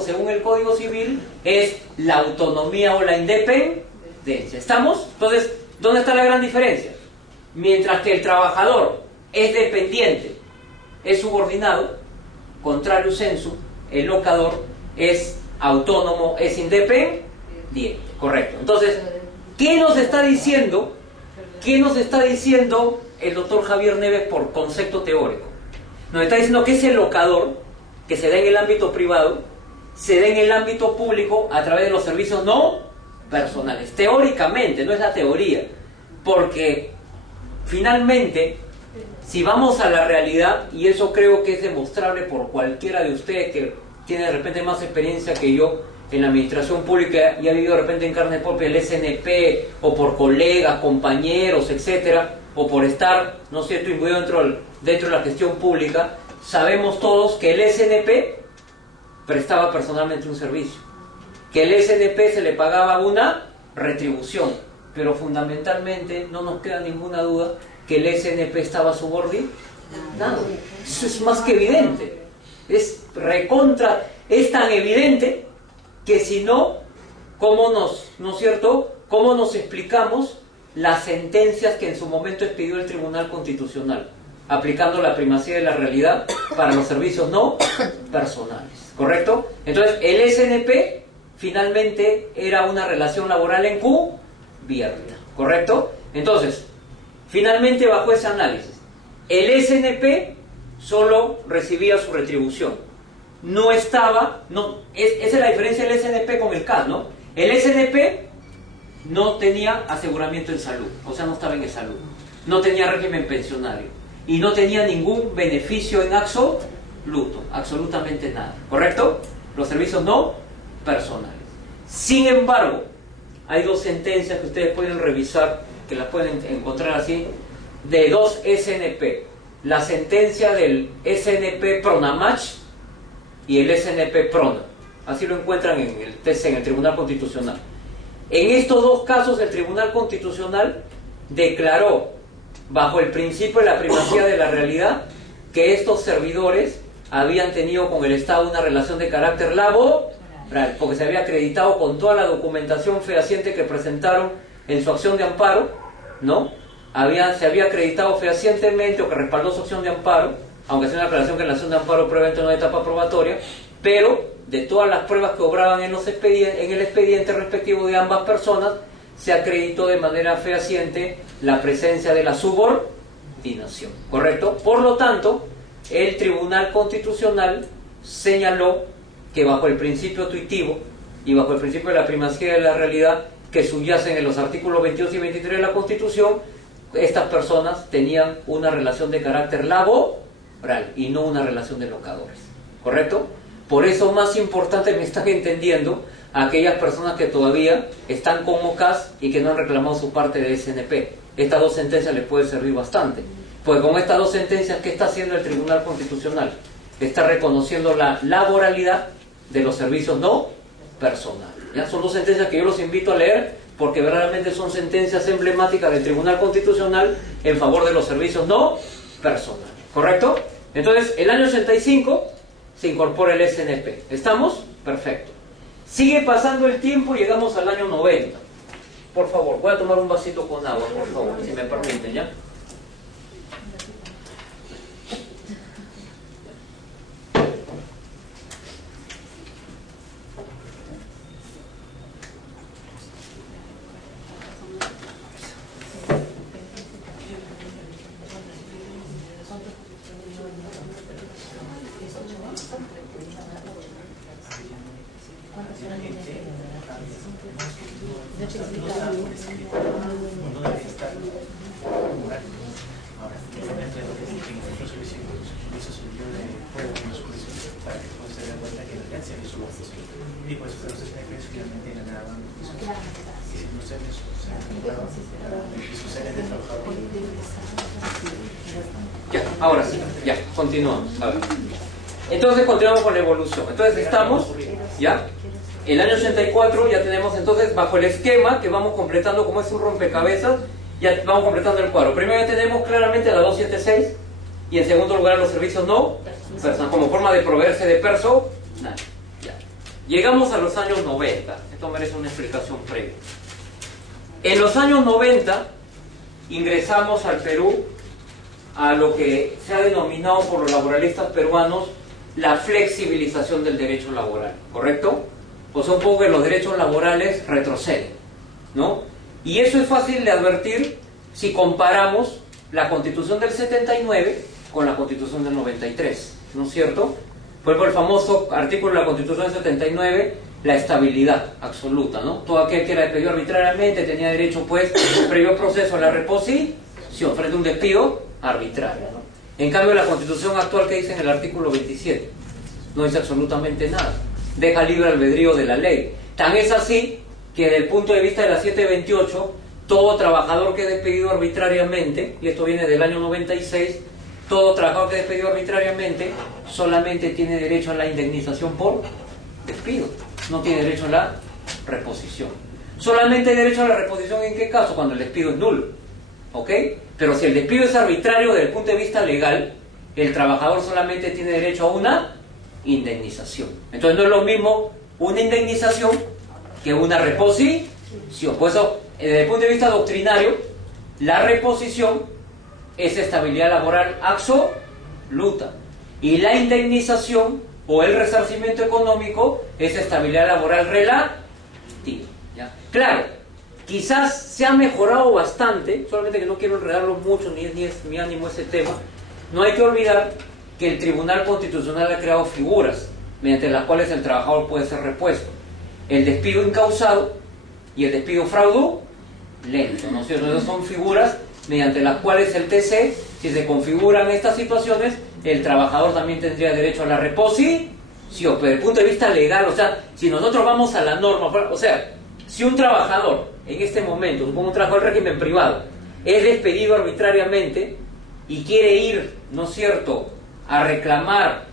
según el Código Civil es la autonomía o la independencia. ¿Estamos? Entonces, ¿dónde está la gran diferencia? Mientras que el trabajador es dependiente, es subordinado, contrario sensu, el locador es autónomo, es independiente. Correcto. Entonces, ¿qué nos está diciendo? ¿Qué nos está diciendo el doctor Javier Neves por concepto teórico? Nos está diciendo que ese locador, que se da en el ámbito privado, se da en el ámbito público a través de los servicios no personales. Teóricamente, no es la teoría. Porque, finalmente, si vamos a la realidad, y eso creo que es demostrable por cualquiera de ustedes que tiene de repente más experiencia que yo en la administración pública y ha vivido de repente en carne propia el SNP, o por colegas, compañeros, etcétera, o por estar, no sé, imbuido dentro de la gestión pública, sabemos todos que el SNP prestaba personalmente un servicio, que el SNP se le pagaba una retribución, pero fundamentalmente no nos queda ninguna duda que el SNP estaba subordinado. Eso es más que evidente, es tan evidente que si no, ¿no es cierto?, ¿cómo nos explicamos las sentencias que en su momento expidió el Tribunal Constitucional, aplicando la primacía de la realidad para los servicios no personales? ¿Correcto? Entonces, el SNP finalmente era una relación laboral encubierta. ¿Correcto? Entonces, finalmente, bajo ese análisis, el SNP solo recibía su retribución. Esa es la diferencia del SNP con el CAS, ¿no? El SNP no tenía aseguramiento en salud, o sea, no estaba en salud, no tenía régimen pensionario y no tenía ningún beneficio en absoluto, absolutamente nada, ¿correcto? Los servicios no personales. Sin embargo, hay dos sentencias que ustedes pueden revisar, que las pueden encontrar así, de dos SNP. La sentencia del SNP Pronamach y el SNP Prona. Así lo encuentran en el Tribunal Constitucional. En estos dos casos, el Tribunal Constitucional declaró, bajo el principio de la primacía de la realidad, que estos servidores habían tenido con el Estado una relación de carácter laboral, porque se había acreditado con toda la documentación fehaciente que presentaron en su acción de amparo, ¿no? Se había acreditado fehacientemente, o que respaldó su acción de amparo, aunque sea una aclaración que en la acción de amparo previamente en una etapa probatoria, pero de todas las pruebas que obraban en el expediente respectivo de ambas personas, se acreditó de manera fehaciente la presencia de la subordinación, ¿correcto? Por lo tanto, el Tribunal Constitucional señaló que bajo el principio tuitivo y bajo el principio de la primacía de la realidad que subyacen en los artículos 22 y 23 de la Constitución, estas personas tenían una relación de carácter laboral y no una relación de locadores, ¿correcto? Por eso más importante, me están entendiendo, a aquellas personas que todavía están con OCAS y que no han reclamado su parte de SNP. Estas dos sentencias les puede servir bastante, pues con estas dos sentencias, ¿qué está haciendo el Tribunal Constitucional? Está reconociendo la laboralidad de los servicios no personales. ¿Ya? Son dos sentencias que yo los invito a leer, porque verdaderamente son sentencias emblemáticas del Tribunal Constitucional en favor de los servicios no personales, ¿correcto? Entonces, el año 85 se incorpora el SNP. ¿Estamos? Perfecto. Sigue pasando el tiempo, llegamos al año 90. Por favor, voy a tomar un vasito con agua, por favor, si me permiten, ¿ya? Ya, ahora sí, ya, continuamos. A ver. Entonces continuamos con la evolución. Entonces estamos, ya, el año 84 ya tenemos entonces bajo el esquema que vamos completando como es un rompecabezas, ya vamos completando el cuadro. Primero ya tenemos claramente la 276 y en segundo lugar los servicios no personales, como forma de proveerse de personal. Ya. Llegamos a los años 90. Esto merece una explicación previa. En los años 90 ingresamos al Perú a lo que se ha denominado por los laboralistas peruanos la flexibilización del derecho laboral, ¿correcto? O sea, un poco que los derechos laborales retroceden, ¿no? Y eso es fácil de advertir si comparamos la Constitución del 79 con la Constitución del 93, ¿no es cierto? Por ejemplo, el famoso artículo de la Constitución del 79, la estabilidad absoluta, ¿no? Todo aquel que era despedido arbitrariamente tenía derecho, pues, previo proceso a la reposición frente a un despido arbitrario, ¿no? En cambio, la Constitución actual, que dice en el artículo 27, no dice absolutamente nada, deja libre albedrío de la ley. Tan es así que desde el punto de vista de la 728, todo trabajador que es despedido arbitrariamente, y esto viene del año 96, todo trabajador que es despedido arbitrariamente solamente tiene derecho a la indemnización por despido, no tiene derecho a la reposición. Solamente hay derecho a la reposición ¿en qué caso? Cuando el despido es nulo, ¿ok? Pero si el despido es arbitrario desde el punto de vista legal, el trabajador solamente tiene derecho a una indemnización. Entonces no es lo mismo una indemnización que una reposición. Por eso, desde el punto de vista doctrinario, la reposición es estabilidad laboral absoluta y la indemnización o el resarcimiento económico es estabilidad laboral relativa, ¿ya? Claro, quizás se ha mejorado bastante, solamente que no quiero enredarlo mucho, ni es mi ánimo ese tema. No hay que olvidar que el Tribunal Constitucional ha creado figuras mediante las cuales el trabajador puede ser repuesto: el despido incausado y el despido fraudulento, ¿no es cierto? Esas son figuras mediante las cuales el TC, si se configuran estas situaciones, el trabajador también tendría derecho a la reposición, pero desde el punto de vista legal, o sea, si nosotros vamos a la norma, o sea, si un trabajador en este momento, supongo un trabajador del régimen privado, es despedido arbitrariamente y quiere ir, ¿no es cierto?, a reclamar,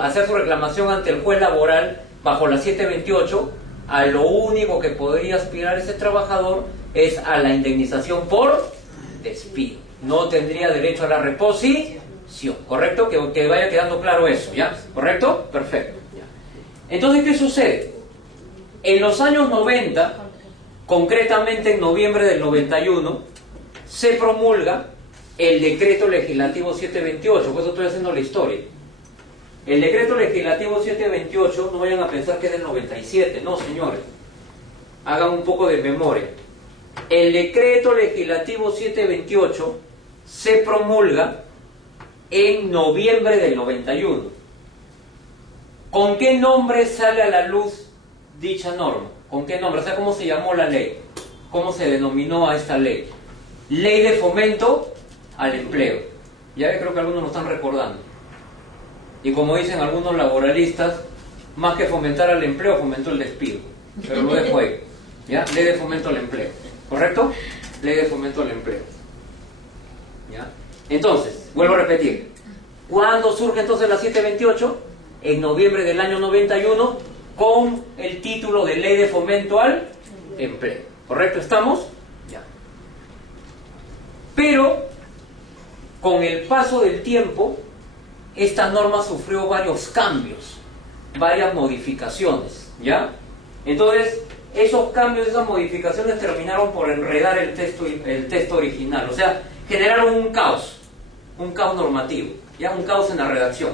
hacer su reclamación ante el juez laboral bajo la 728, a lo único que podría aspirar ese trabajador es a la indemnización por despido. No tendría derecho a la reposición, ¿correcto? Que vaya quedando claro eso, ¿ya? ¿Correcto? Perfecto. ¿Ya? Entonces, ¿qué sucede? En los años 90, concretamente en noviembre del 91, se promulga el decreto legislativo 728, por eso estoy haciendo la historia. El decreto legislativo 728, no vayan a pensar que es del 97, no, señores, hagan un poco de memoria. El decreto legislativo 728 se promulga en noviembre del 91. ¿Con qué nombre sale a la luz dicha norma? ¿Con qué nombre? O sea, ¿cómo se llamó la ley? ¿Cómo se denominó a esta ley? Ley de fomento al empleo. Ya creo que algunos lo están recordando. Y como dicen algunos laboralistas, más que fomentar al empleo, fomentó el despido. Pero lo dejo ahí. ¿Ya? Ley de fomento al empleo. ¿Correcto? Ley de fomento al empleo. ¿Ya? Entonces, vuelvo a repetir. ¿Cuándo surge entonces la 728? En noviembre del año 91, con el título de Ley de Fomento al Empleo. ¿Correcto? ¿Estamos? Ya. Pero, con el paso del tiempo, esta norma sufrió varios cambios, varias modificaciones, ¿ya? Entonces, esos cambios, esas modificaciones terminaron por enredar el texto original, o sea, generaron un caos normativo, ¿ya? Un caos en la redacción,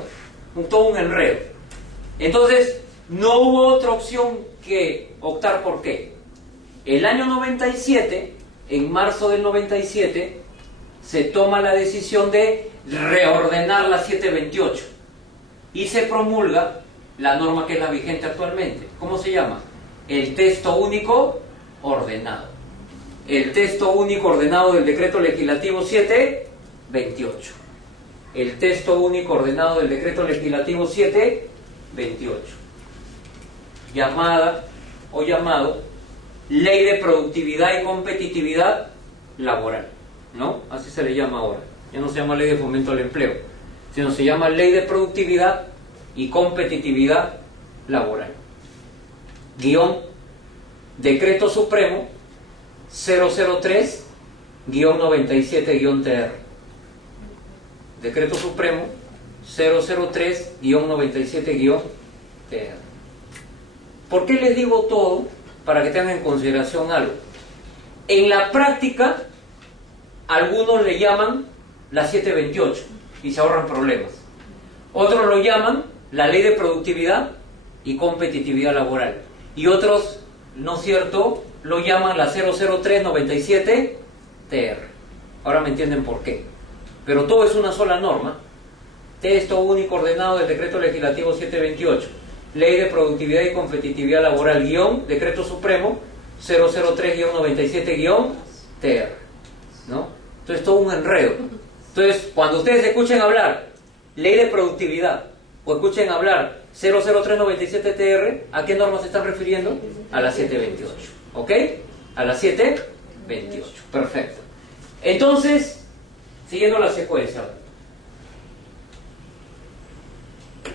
todo un enredo. Entonces, no hubo otra opción que optar por qué. El año 97, en marzo del 97, se toma la decisión de reordenar la 728 y se promulga la norma que es la vigente actualmente. ¿Cómo se llama? El texto único ordenado. El texto único ordenado del decreto legislativo 728. El texto único ordenado del decreto legislativo 728. Llamada o llamado Ley de Productividad y Competitividad Laboral, ¿no? Así se le llama ahora. Ya no se llama Ley de Fomento al Empleo, sino se llama Ley de Productividad y Competitividad Laboral. Guión Decreto Supremo 003-97-TR. Decreto Supremo 003-97-TR. ¿Por qué les digo todo? Para que tengan en consideración algo. En la práctica, algunos le llaman la 728 y se ahorran problemas. Otros lo llaman la ley de productividad y competitividad laboral. Y otros, no es cierto, lo llaman la 00397 TR. Ahora me entienden por qué. Pero todo es una sola norma. Texto único ordenado del decreto legislativo 728. Ley de productividad y competitividad laboral, guión, decreto supremo 003-97-TR. ¿No? Entonces todo un enredo. Entonces, cuando ustedes escuchen hablar ley de productividad o escuchen hablar 00397-TR, ¿a qué norma se están refiriendo? A la 728. ¿Ok? A la 728. Perfecto. Entonces, siguiendo la secuencia.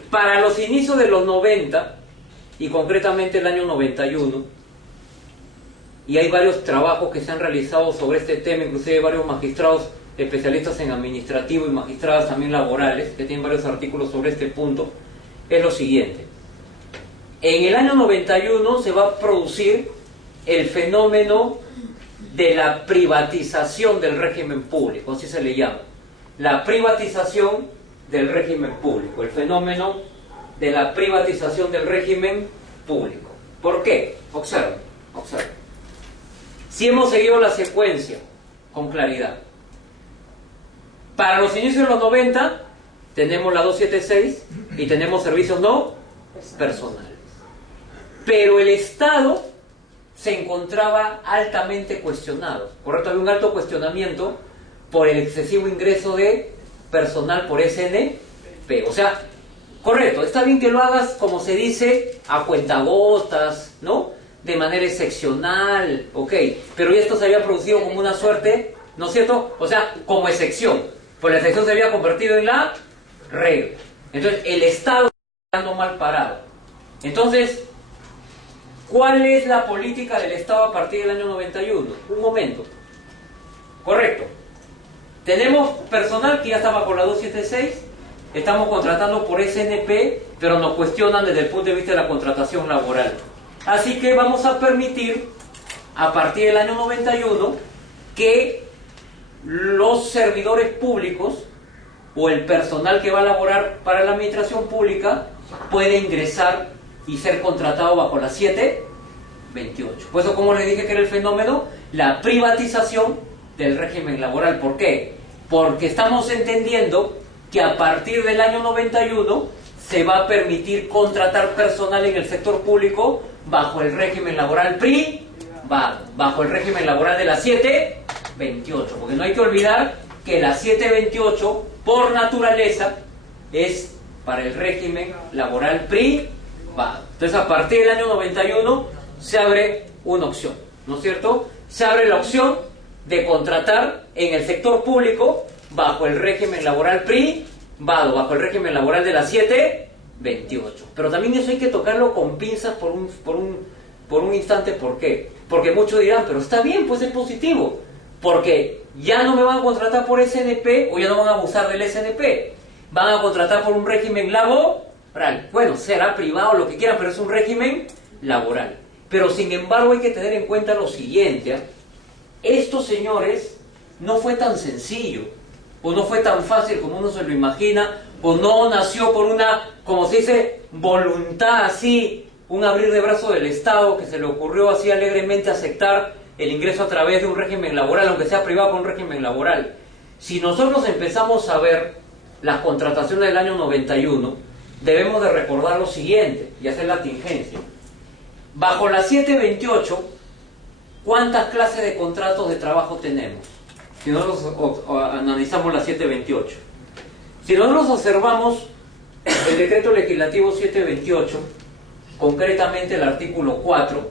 Para los inicios de los 90, y concretamente el año 91, y hay varios trabajos que se han realizado sobre este tema, inclusive varios magistrados especialistas en administrativo y magistradas también laborales, que tienen varios artículos sobre este punto, es lo siguiente. En el año 91 se va a producir el fenómeno de la privatización del régimen público, así se le llama. La privatización del régimen público, el fenómeno de la privatización del régimen público. ¿Por qué? Observen, observen. Si hemos seguido la secuencia con claridad. Para los inicios de los 90 tenemos la 276 y tenemos servicios no personales. Pero el Estado se encontraba altamente cuestionado. Correcto, había un alto cuestionamiento por el excesivo ingreso de personal por SNP. O sea, correcto, está bien que lo hagas, como se dice, a cuentagotas, ¿no? De manera excepcional, ok. Pero esto se había producido como una suerte, ¿no es cierto? O sea, como excepción. Pues la excepción se había convertido en la regla. Entonces, el Estado está quedando mal parado. Entonces, ¿cuál es la política del Estado a partir del año 91? Un momento. Correcto. Tenemos personal que ya está bajo la 276, estamos contratando por SNP, pero nos cuestionan desde el punto de vista de la contratación laboral. Así que vamos a permitir, a partir del año 91, que los servidores públicos o el personal que va a laborar para la administración pública puede ingresar y ser contratado bajo la 728. Por eso, como les dije que era el fenómeno, la privatización del régimen laboral. ¿Por qué? Porque estamos entendiendo que a partir del año 91 se va a permitir contratar personal en el sector público bajo el régimen laboral bajo el régimen laboral de la 728, porque no hay que olvidar que la 728 por naturaleza es para el régimen laboral privado. Entonces, a partir del año 91 se abre una opción, ¿no es cierto? Se abre la opción de contratar en el sector público bajo el régimen laboral privado, bajo el régimen laboral de la 728. Pero también eso hay que tocarlo con pinzas por un instante. ¿Por qué? Porque muchos dirán, pero está bien, pues es positivo, porque ya no me van a contratar por SNP o ya no van a abusar del SNP, van a contratar por un régimen laboral. Bueno, será privado, lo que quieran, pero es un régimen laboral. Pero sin embargo hay que tener en cuenta lo siguiente, estos señores no fue tan sencillo, o no fue tan fácil como uno se lo imagina, o no nació por una, como se dice, voluntad así, un abrir de brazos del Estado que se le ocurrió así alegremente aceptar el ingreso a través de un régimen laboral, aunque sea privado con un régimen laboral. Si nosotros empezamos a ver las contrataciones del año 91, debemos de recordar lo siguiente y hacer la tingencia. Bajo la 728, ¿cuántas clases de contratos de trabajo tenemos? Si nosotros analizamos la 728. Si nosotros observamos el decreto legislativo 728, concretamente el artículo 4,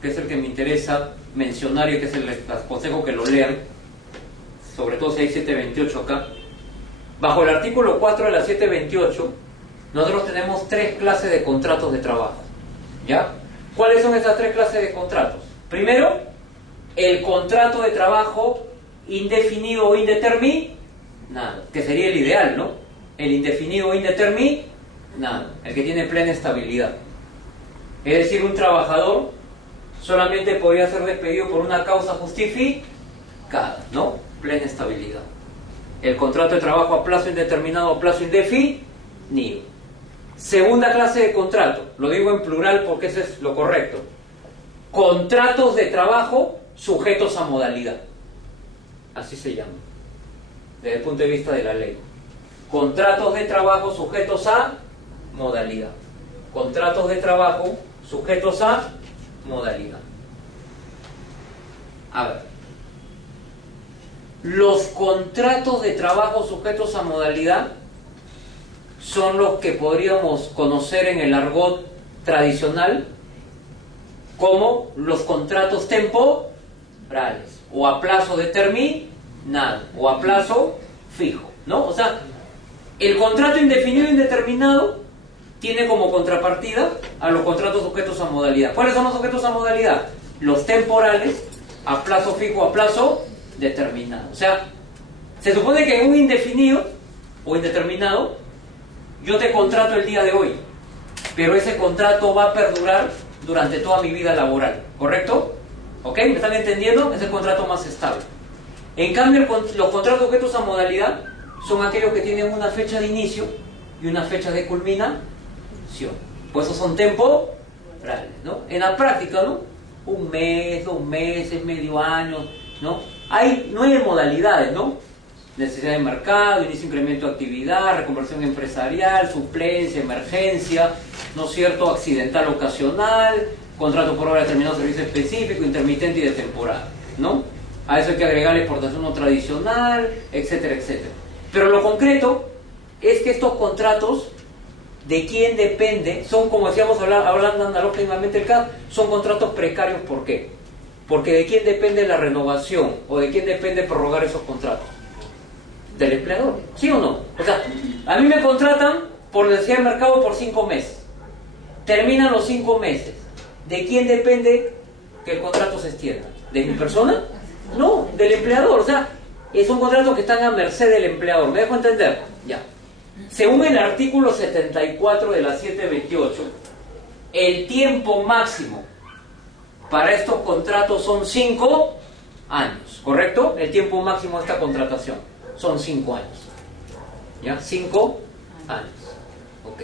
que es el que me interesa mencionar y que es el aconsejo que lo lean, sobre todo si hay 728 acá. Bajo el artículo 4 de la 728, nosotros tenemos 3 clases de contratos de trabajo. ¿Ya? ¿Cuáles son esas 3 clases de contratos? Primero, el contrato de trabajo indefinido o indeterminado, que sería el ideal, ¿no? El indefinido o indeterminado, el que tiene plena estabilidad. Es decir, un trabajador solamente podría ser despedido por una causa justificada, ¿no? Plena estabilidad. El contrato de trabajo a plazo indeterminado o plazo indefinido. Segunda clase de contrato, lo digo en plural porque ese es lo correcto. Contratos de trabajo sujetos a modalidad. Así se llama, desde el punto de vista de la ley. Contratos de trabajo sujetos a modalidad. Contratos de trabajo sujetos a modalidad. A ver. Los contratos de trabajo sujetos a modalidad son los que podríamos conocer en el argot tradicional como los contratos temporales, o a plazo determinado, o a plazo fijo, ¿no? O sea, el contrato indefinido e indeterminado tiene como contrapartida a los contratos sujetos a modalidad. ¿Cuáles son los sujetos a modalidad? Los temporales, a plazo fijo, a plazo determinado. O sea, se supone que en un indefinido o indeterminado yo te contrato el día de hoy, pero ese contrato va a perdurar durante toda mi vida laboral, ¿correcto? ¿Ok? ¿Me están entendiendo? Es el contrato más estable. En cambio, los contratos sujetos a modalidad son aquellos que tienen una fecha de inicio y una fecha de culminación. Pues esos son temporales, ¿no? En la práctica, ¿no? Un mes, 2 meses, medio año, ¿no? Hay 9 modalidades, ¿no? Necesidad de mercado, inicio, incremento de actividad, reconversión empresarial, suplencia, emergencia, ¿no es cierto? Accidental, ocasional, contrato por hora determinado, servicio específico, intermitente y de temporada, ¿no? A eso hay que agregar la exportación no tradicional, etcétera, etcétera. Pero lo concreto es que estos contratos, ¿de quién depende? Son, como decíamos hablando analógicamente del CAD, son contratos precarios. ¿Por qué? Porque ¿de quién depende la renovación? ¿O de quién depende prorrogar esos contratos? Del empleador, ¿sí o no? O sea, a mí me contratan por necesidad de mercado por 5 meses. Terminan los 5 meses. ¿De quién depende que el contrato se extienda? ¿De mi persona? No, del empleador. O sea, son contratos que están a merced del empleador. ¿Me dejo entender? Ya. Según el artículo 74 de la 728, el tiempo máximo para estos contratos son 5 años, ¿correcto? El tiempo máximo de esta contratación son 5 años. ¿Ya? 5 años. Ok.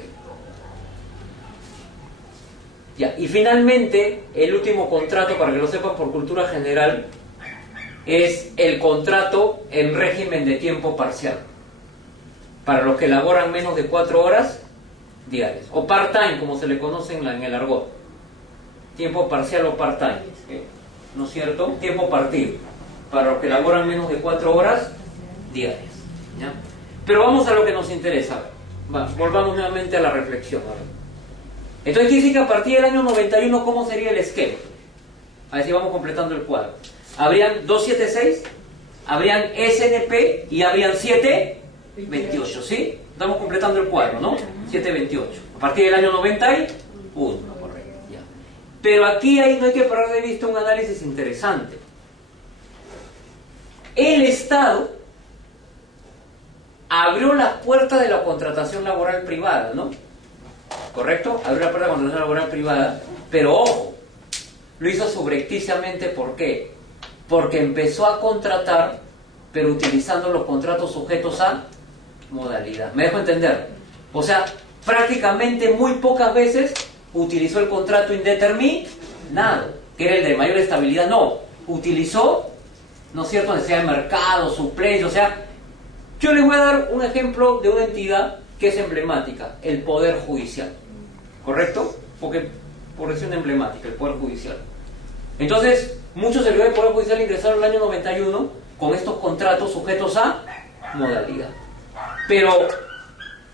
Ya. Y finalmente, el último contrato, para que lo sepan por cultura general, es el contrato en régimen de tiempo parcial, para los que laboran menos de 4 horas diarias, o part-time, como se le conoce en el argot. Tiempo parcial o part-time, ¿no es cierto? Tiempo partido, para los que laboran menos de 4 horas diarias, ¿ya? Pero vamos a lo que nos interesa. Volvamos nuevamente a la reflexión. Entonces, quiere decir que a partir del año 91, ¿cómo sería el esquema? A ver si vamos completando el cuadro. Habrían 276, habrían SNP y habrían 728, ¿sí? Estamos completando el cuadro, ¿no? 728. A partir del año 91, correcto, ya. Pero aquí no hay que perder de vista un análisis interesante. El Estado abrió las puertas de la contratación laboral privada, ¿no? ¿Correcto? Abrió la puerta de la contratación laboral privada, pero ojo, lo hizo subrepticiamente. ¿Por qué? Porque empezó a contratar, pero utilizando los contratos sujetos a modalidad. ¿Me dejo entender? O sea, prácticamente muy pocas veces utilizó el contrato indeterminado, que era el de mayor estabilidad. No, utilizó, ¿no es cierto?, necesidad de mercado, suplencia. O sea, yo les voy a dar un ejemplo de una entidad que es emblemática, el Poder Judicial. ¿Correcto? Porque, por decir una emblemática, el Poder Judicial. Entonces, muchos servidores del Poder Judicial ingresaron en el año 91 con estos contratos sujetos a modalidad. Pero,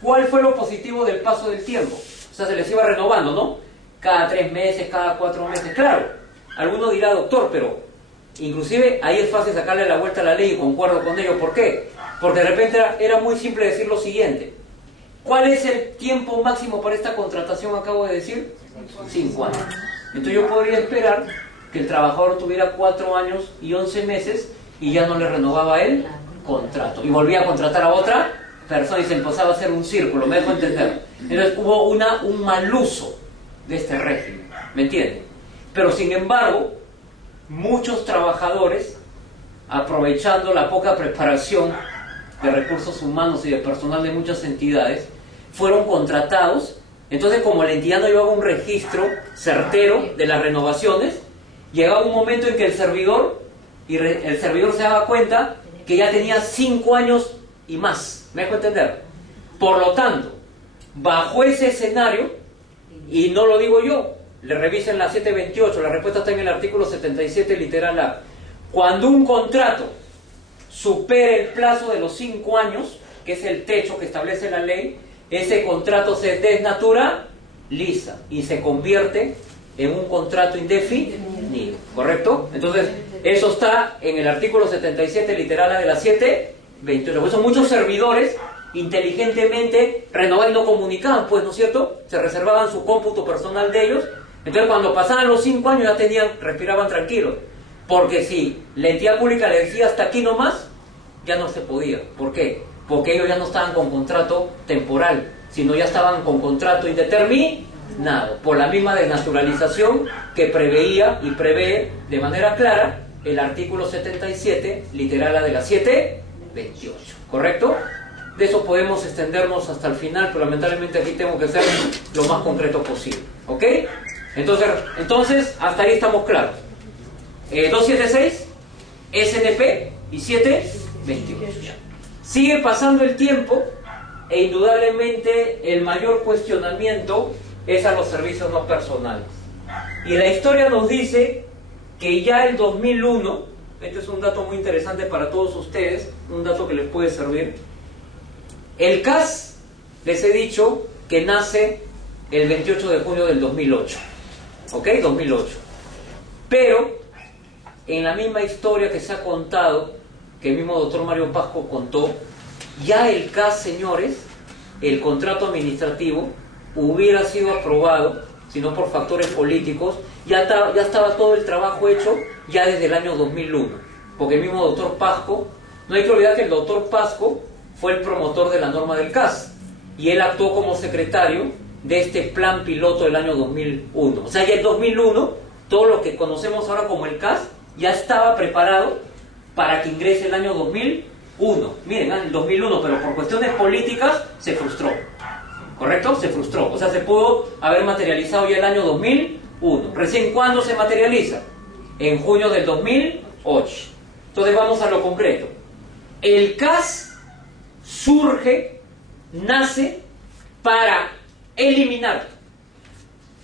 ¿cuál fue lo positivo del paso del tiempo? O sea, se les iba renovando, ¿no? Cada 3 meses, cada 4 meses. Claro, alguno dirá, doctor, pero inclusive ahí es fácil sacarle la vuelta a la ley y concuerdo con ello. ¿Por qué? Porque de repente era muy simple decir lo siguiente. ¿Cuál es el tiempo máximo para esta contratación, acabo de decir? 5 años. Entonces yo podría esperar que el trabajador tuviera 4 años y 11 meses y ya no le renovaba el contrato. Y volvía a contratar a otra persona y se empezaba a hacer un círculo. ¿Me dejo entender? Entonces hubo un mal uso de este régimen. ¿Me entienden? Pero sin embargo, muchos trabajadores, aprovechando la poca preparación de recursos humanos y de personal de muchas entidades, fueron contratados. Entonces, como la entidad no llevaba un registro certero de las renovaciones, llegaba un momento en que el servidor se daba cuenta que ya tenía 5 años y más. ¿Me dejo entender? Por lo tanto, bajo ese escenario, y no lo digo yo, le revisen la 728, la respuesta está en el artículo 77, literal A. Cuando un contrato supere el plazo de los 5 años, que es el techo que establece la ley, ese contrato se desnaturaliza y se convierte en un contrato indefinido, ¿correcto? Entonces, eso está en el artículo 77, literal A de la 728. Por eso muchos servidores inteligentemente renovaban y no comunicaban, pues, ¿no es cierto? Se reservaban su cómputo personal de ellos. Entonces, cuando pasaban los 5 años ya respiraban tranquilos. Porque si la entidad pública le decía hasta aquí nomás, ya no se podía. ¿Por qué? Porque ellos ya no estaban con contrato temporal, sino ya estaban con contrato indeterminado, por la misma desnaturalización que preveía y prevé de manera clara el artículo 77, literal A de la 728. ¿Correcto? De eso podemos extendernos hasta el final, pero lamentablemente aquí tengo que ser lo más concreto posible. ¿Ok? Entonces hasta ahí estamos claros. 276, SNP y 728. Sigue pasando el tiempo e indudablemente el mayor cuestionamiento es a los servicios no personales. Y la historia nos dice que ya el 2001, este es un dato muy interesante para todos ustedes, un dato que les puede servir. El CAS, les he dicho que nace el 28 de junio del 2008. ¿Ok? 2008. Pero en la misma historia que se ha contado, que el mismo doctor Mario Pasco contó, ya el CAS, señores, el contrato administrativo, hubiera sido aprobado, si no por factores políticos, ya estaba todo el trabajo hecho ya desde el año 2001. Porque el mismo doctor Pasco, no hay que olvidar que el doctor Pasco fue el promotor de la norma del CAS, y él actuó como secretario de este plan piloto del año 2001. O sea, ya el 2001, todo lo que conocemos ahora como el CAS, ya estaba preparado para que ingrese el año 2001. Miren, el 2001, pero por cuestiones políticas se frustró. ¿Correcto? Se frustró. O sea, se pudo haber materializado ya el año 2001. ¿Recién cuándo se materializa? En junio del 2008. Entonces vamos a lo concreto. El CAS surge, nace para eliminar,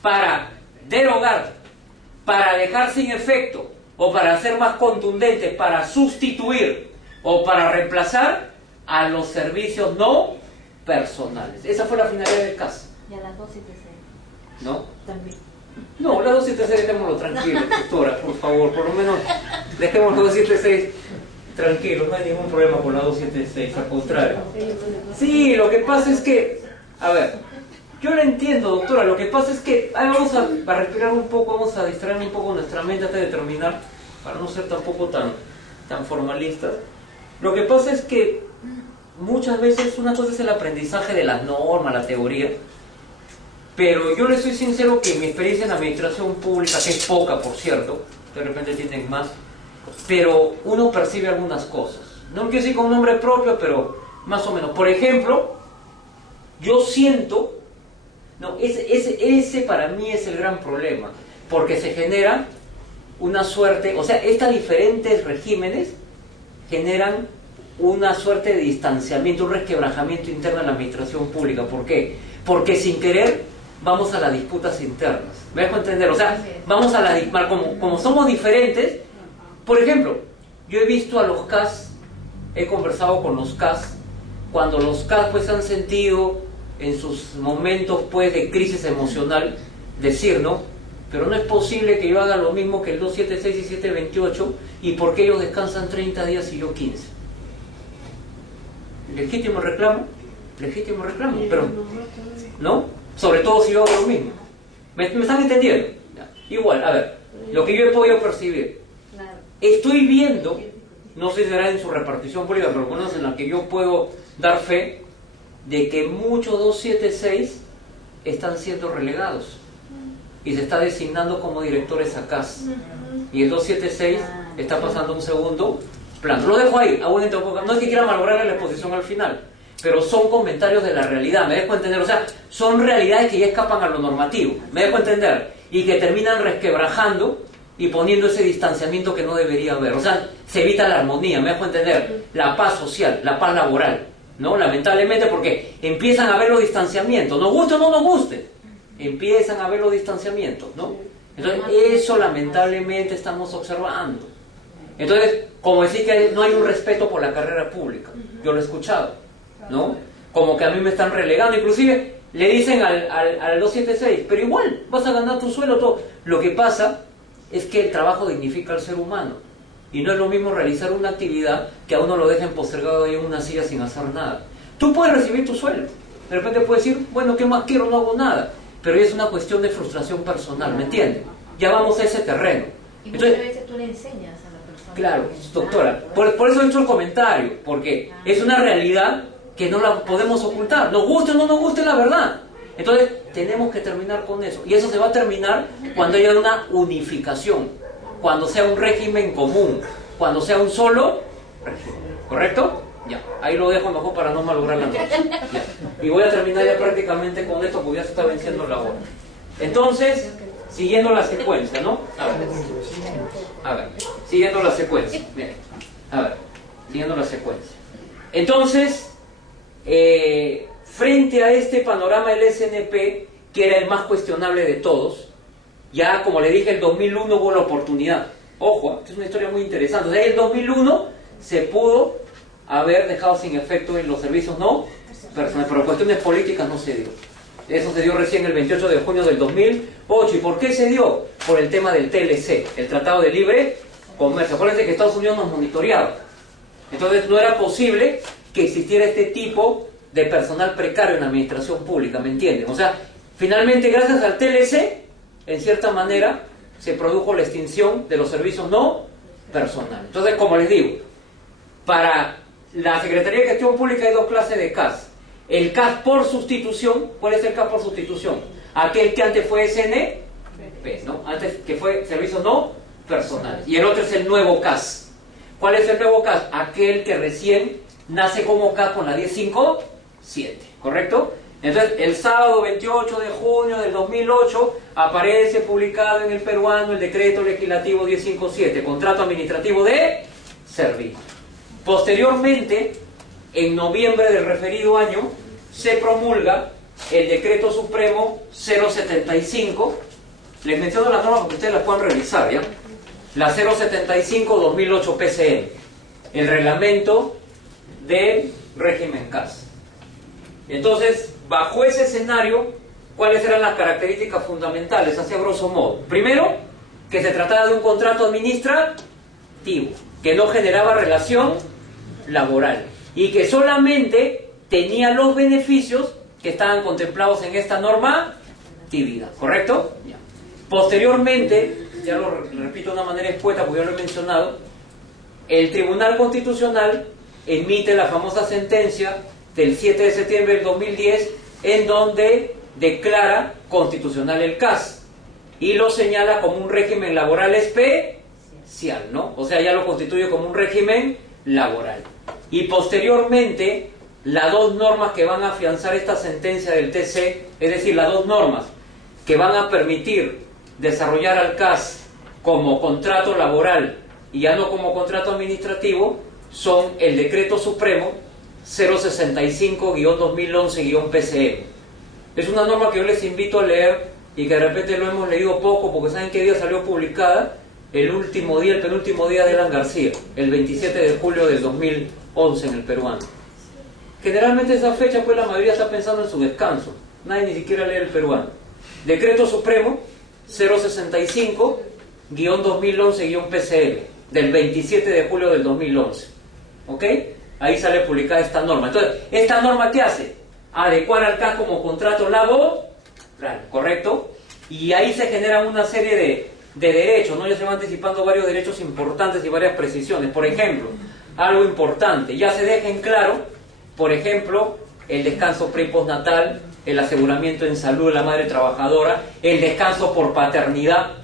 para derogar, para dejar sin efecto, o para hacer más contundente, para sustituir o para reemplazar a los servicios no personales. Esa fue la finalidad del CAS. Y a las 276. ¿No? También. No, la 276 dejémoslo tranquilo, doctora, por favor, por lo menos dejemos la 276 tranquilo, no hay ningún problema con la 276, al contrario. Sí, lo que pasa es que, a ver, yo lo entiendo, doctora, lo que pasa es que, vamos a respirar un poco, vamos a distraer un poco nuestra mente antes de terminar, para no ser tampoco tan formalistas. Lo que pasa es que muchas veces una cosa es el aprendizaje de las normas, la teoría, pero yo les soy sincero que mi experiencia en administración pública, que es poca por cierto, de repente tienen más, pero uno percibe algunas cosas. No quiero decir con nombre propio, pero más o menos. Por ejemplo, yo siento, ese para mí es el gran problema, porque se genera una suerte, o sea, estas diferentes regímenes generan una suerte de distanciamiento, un resquebrajamiento interno en la administración pública. ¿Por qué? Porque sin querer vamos a las disputas internas. ¿Me dejo entender? O sea, vamos a la como somos diferentes. Por ejemplo, yo he visto a los CAS, he conversado con los CAS, cuando los CAS pues han sentido en sus momentos pues de crisis emocional, decir, ¿no? Pero no es posible que yo haga lo mismo que el 276 y 728, y ¿por qué ellos descansan 30 días y yo 15? Legítimo reclamo, pero ¿no? Sobre todo si yo hago lo mismo. ¿Me están entendiendo? Igual, a ver, lo que yo he podido percibir, estoy viendo, no sé si será en su repartición política, pero bueno, en la que yo puedo dar fe de que muchos 276 están siendo relegados. y se está designando como directores a CAS. Y el 276 está pasando a un segundo plano. Lo dejo ahí, no es que quiera malograrle la exposición al final, pero son comentarios de la realidad, me dejo entender, o sea, son realidades que ya escapan a lo normativo, me dejo entender, y que terminan resquebrajando y poniendo ese distanciamiento que no debería haber, o sea, se evita la armonía, me dejo entender, la paz social, la paz laboral, ¿no? Lamentablemente, porque empiezan a haber los distanciamientos, nos guste o no nos guste, empiezan a haber los distanciamientos, ¿no? Entonces, eso lamentablemente estamos observando. Entonces, como decir que no hay un respeto por la carrera pública, yo lo he escuchado, ¿no? Como que a mí me están relegando, inclusive le dicen al 276, pero igual vas a ganar tu sueldo, todo. Lo que pasa es que el trabajo dignifica al ser humano, y no es lo mismo realizar una actividad que a uno lo dejen postergado ahí en una silla sin hacer nada. Tú puedes recibir tu sueldo, de repente puedes decir, bueno, ¿qué más quiero? No hago nada, pero es una cuestión de frustración personal, ¿me entiendes? Ya vamos a ese terreno. Y muchas veces tú le enseñas a la persona. Claro, doctora, por eso he hecho el comentario, porque es una realidad que no la podemos ocultar, nos guste o no nos guste la verdad. Entonces tenemos que terminar con eso, y eso se va a terminar cuando haya una unificación, cuando sea un régimen común, cuando sea un solo régimen, ¿correcto? Ya, ahí lo dejo mejor para no malograr la noche. Ya. Y voy a terminar ya prácticamente con esto porque ya se está venciendo la hora. Entonces, siguiendo la secuencia, ¿no? A ver, siguiendo la secuencia. Bien. A ver, siguiendo la secuencia. Entonces, frente a este panorama del SNP, que era el más cuestionable de todos, ya como le dije, el 2001 hubo la oportunidad. Ojo, esta es una historia muy interesante. O sea, el 2001 se pudo haber dejado sin efecto en los servicios no personales, pero cuestiones políticas no se dio. Eso se dio recién el 28 de junio del 2008. ¿Y por qué se dio? Por el tema del TLC, el Tratado de Libre Comercio. Acuérdense que Estados Unidos nos monitoreaba. Entonces no era posible que existiera este tipo de personal precario en la administración pública, ¿me entienden? O sea, finalmente gracias al TLC, en cierta manera, se produjo la extinción de los servicios no personales. Entonces, como les digo, para la Secretaría de Gestión Pública hay dos clases de CAS. El CAS por sustitución, ¿cuál es el CAS por sustitución? Aquel que antes fue SNP, ¿no? Antes que fue servicios no personales. Y el otro es el nuevo CAS. ¿Cuál es el nuevo CAS? Aquel que recién nace como CAS con la 1057, ¿correcto? Entonces, el sábado 28 de junio del 2008 aparece publicado en el peruano el decreto legislativo 1057, contrato administrativo de servicio. Posteriormente, en noviembre del referido año, se promulga el decreto supremo 075. Les menciono las normas porque ustedes las puedan revisar, ¿ya? La 075-2008 PCM, el reglamento del régimen CAS. Entonces, bajo ese escenario, ¿cuáles eran las características fundamentales? Así a grosso modo. Primero, que se trataba de un contrato administrativo, que no generaba relación laboral y que solamente tenía los beneficios que estaban contemplados en esta normatividad, ¿correcto? Ya. Posteriormente, ya lo repito de una manera expuesta porque ya lo he mencionado, el Tribunal Constitucional emite la famosa sentencia del 7 de septiembre del 2010 en donde declara constitucional el CAS y lo señala como un régimen laboral especial, ¿no? O sea, ya lo constituye como un régimen laboral. Y posteriormente, las dos normas que van a afianzar esta sentencia del TC, es decir, las dos normas que van a permitir desarrollar al CAS como contrato laboral y ya no como contrato administrativo, son el Decreto Supremo 065-2011-PCM. Es una norma que yo les invito a leer y que de repente lo hemos leído poco porque ¿saben qué día salió publicada? El último día, el penúltimo día de Alan García, el 27 de julio del 2011 en el peruano. Generalmente esa fecha pues la mayoría está pensando en su descanso, nadie ni siquiera lee el peruano. Decreto Supremo 065-2011-PCM del 27 de julio del 2011. ¿Ok? Ahí sale publicada esta norma. Entonces, ¿esta norma qué hace? Adecuar al CAS como contrato laboral, ¿correcto? Y ahí se generan una serie de derechos, ¿no? Ya se van anticipando varios derechos importantes y varias precisiones. Por ejemplo, algo importante, ya se deja en claro, por ejemplo, el descanso pre y postnatal, el aseguramiento en salud de la madre trabajadora, el descanso por paternidad.